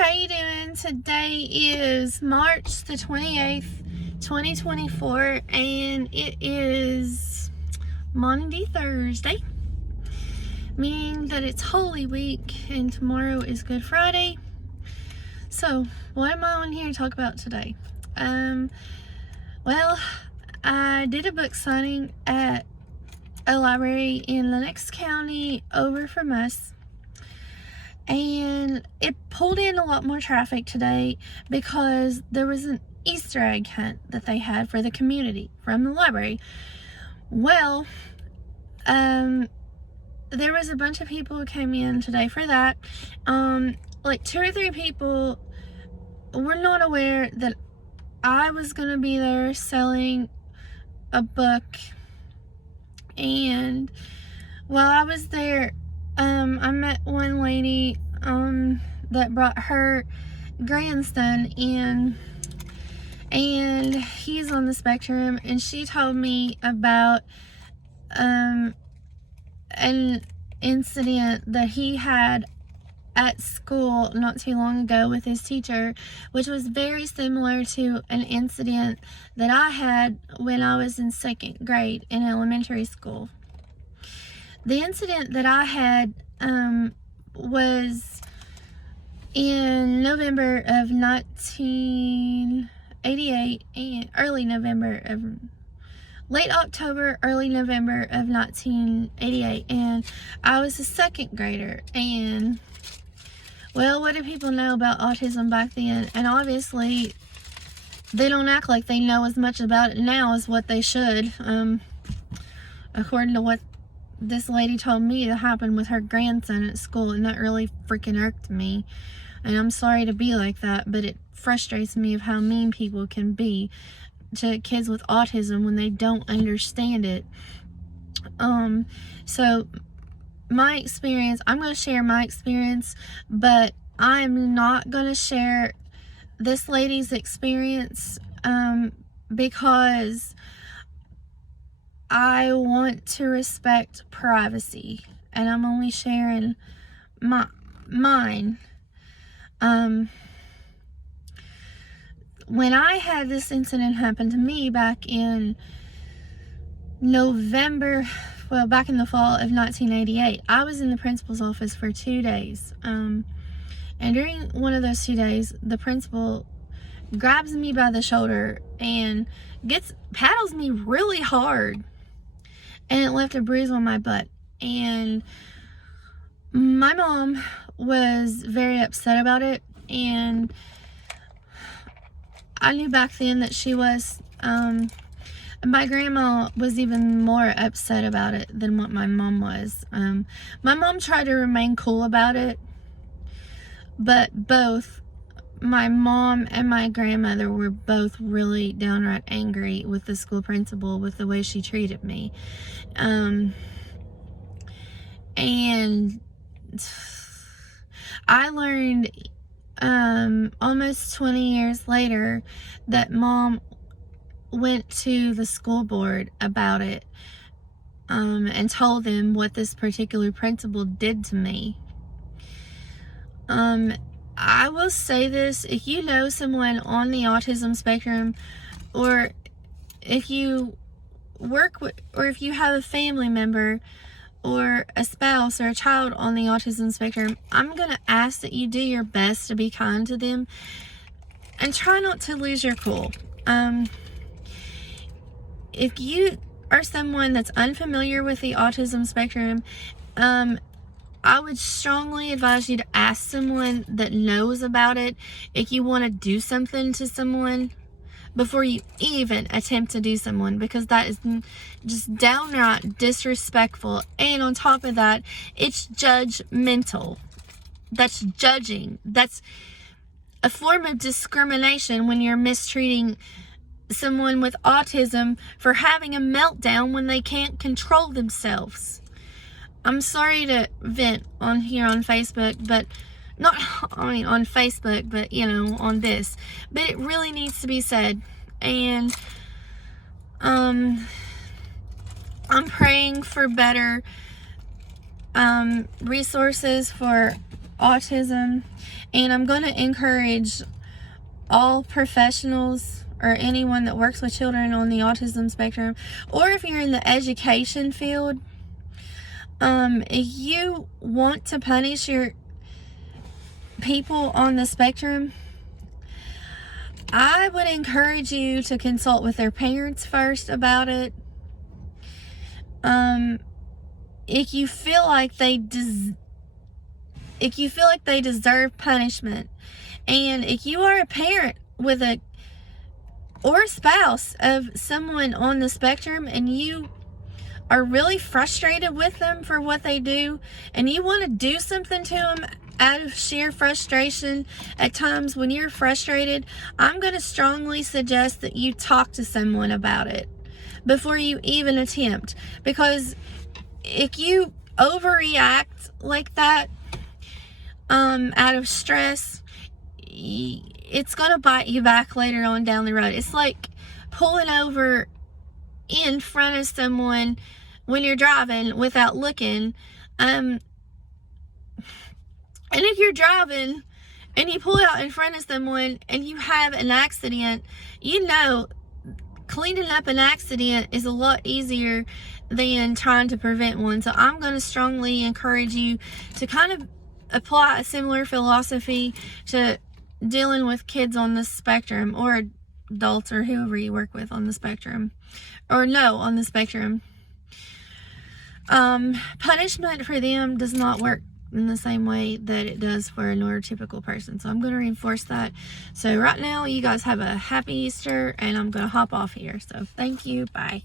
how you doing? Today is March the 28th, 2024, and it is Monday, Thursday, meaning that it's Holy Week, and tomorrow is Good Friday. So, what am I on here to talk about today? Well, I did a book signing at a library in Lennox County over from us. And it pulled in a lot more traffic today because there was an Easter egg hunt that they had for the community from the library. Well, there was a bunch of people who came in today for that. Like 2 or 3 people were not aware that I was going to be there selling a book. And while I was there, I met one lady that brought her grandson in, and he's on the spectrum, and she told me about an incident that he had at school not too long ago with his teacher, which was very similar to an incident that I had when I was in 2nd grade in elementary school. The incident that I had was in November of 1988 and late October, early November of 1988, and I was a 2nd grader. And well, what do people know about autism back then? And obviously they don't act like they know as much about it now as what they should, according to what this lady told me that happened with her grandson at school, and that really freaking irked me. And I'm sorry to be like that, but it frustrates me of how mean people can be to kids with autism when they don't understand it. So my experience, I'm going to share my experience, but I'm not going to share this lady's experience because I want to respect privacy, and I'm only sharing mine. When I had this incident happen to me back in November, well, back in the fall of 1988, I was in the principal's office for 2 days. And during one of those 2 days, the principal grabs me by the shoulder and paddles me really hard. And it left a bruise on my butt. And my mom was very upset about it. And I knew back then that she was. My grandma was even more upset about it than what my mom was. My mom tried to remain cool about it. But both my mom and my grandmother were both really downright angry with the school principal with the way she treated me. And I learned almost 20 years later that Mom went to the school board about it and told them what this particular principal did to me. I will say this: if you know someone on the autism spectrum, or if you work with, or if you have a family member or a spouse or a child on the autism spectrum, I'm going to ask that you do your best to be kind to them and try not to lose your cool. If you are someone that's unfamiliar with the autism spectrum, I would strongly advise you to ask someone that knows about it if you want to do something to someone before you even attempt to do someone, because that is just downright disrespectful. And on top of that, it's judgmental. That's judging. That's a form of discrimination when you're mistreating someone with autism for having a meltdown when they can't control themselves. I'm sorry to vent on here on Facebook, but on Facebook, but on this. But it really needs to be said. And I'm praying for better resources for autism, and I'm going to encourage all professionals or anyone that works with children on the autism spectrum, or if you're in the education field, if you want to punish your people on the spectrum, I would encourage you to consult with their parents first about it. If you feel like they deserve punishment, and if you are a parent with or a spouse of someone on the spectrum and you are really frustrated with them for what they do, and you want to do something to them out of sheer frustration at times when you're frustrated, I'm going to strongly suggest that you talk to someone about it before you even attempt. Because if you overreact like that out of stress, it's going to bite you back later on down the road. It's like pulling over in front of someone when you're driving without looking. And if you're driving and you pull out in front of someone and you have an accident, you know, cleaning up an accident is a lot easier than trying to prevent one. So I'm going to strongly encourage you to kind of apply a similar philosophy to dealing with kids on the spectrum, or adults, or whoever you work with on the spectrum, on the spectrum. Punishment for them does not work in the same way that it does for a neurotypical person. So I'm going to reinforce that. So right now, you guys have a happy Easter, and I'm going to hop off here. So thank you. Bye.